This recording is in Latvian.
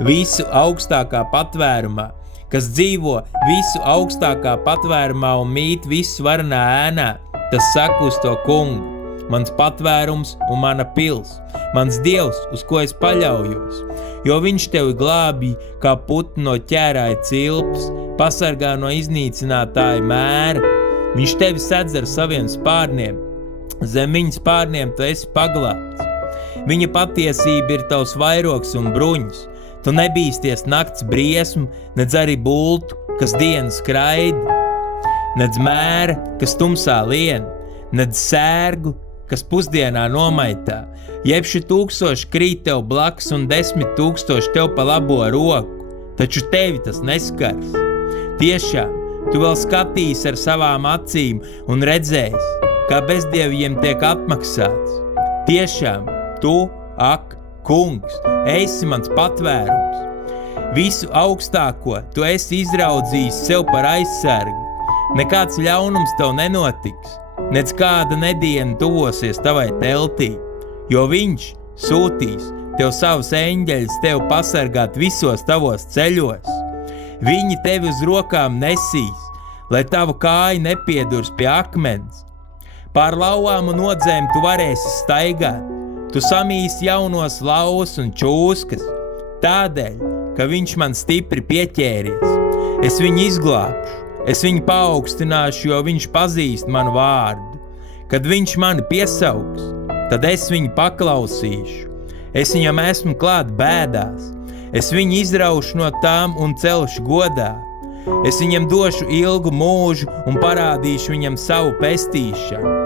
visu augstākā patvērumā, kas dzīvo visu augstākā patvērumā un mīt visu varenā ēnā, tas saka uz to kungu, mans patvērums un mana pils, mans dievs, uz ko es paļaujos, jo viņš tevi glābj kā putnu no ķērāja cilpas, pasargā no iznīcinātāja mēra, viņš tevi sedz ar saviem spārniem, zem viņa spārniem tu esi paglābts. Viņa patiesība ir tavs vairogs un bruņas, tu nebīsties nakts briesmu, nedz arī bultu, kas dienas skraida, nedz mēra, kas tumsā lien, nedz sērgu, kas pusdienā nomaitā, jeb 1000 krīt tev blakus un 10 000 tev pa labo roku, taču tevi tas neskars. Tiešām, tu vēl skatīsi ar savām acīm un redzēsi, kā bezdieviem tiek atmaksāts. Tiešām, tu, ak, kungs, esi mans patvērums. Visu augstāko tu esi izraudzījis sev par aizsargu. Nekāds ļaunums tev nenotiks, nec kāda nediena tuvosies tavai teltī, jo viņš sūtīs tev savus eņģeļus tev pasargāt visos tavos ceļos. Viņi tevi uz rokām nesīs, lai tavu kāju nepiedurs pie akmens. Pār lauvām un odzēm tu varēsi staigāt, tu samīsi jaunos lauvus un čūskas, tādēļ, ka viņš man stipri pieķēries. Es viņu izglābšu, es viņu paaugstināšu, jo viņš pazīst manu vārdu. Kad viņš mani piesauks, tad es viņu paklausīšu. Es viņam esmu klāt bēdās, es viņu izraušu no tām un celšu godā. Es viņam došu ilgu mūžu un parādīšu viņam savu pestīšanu.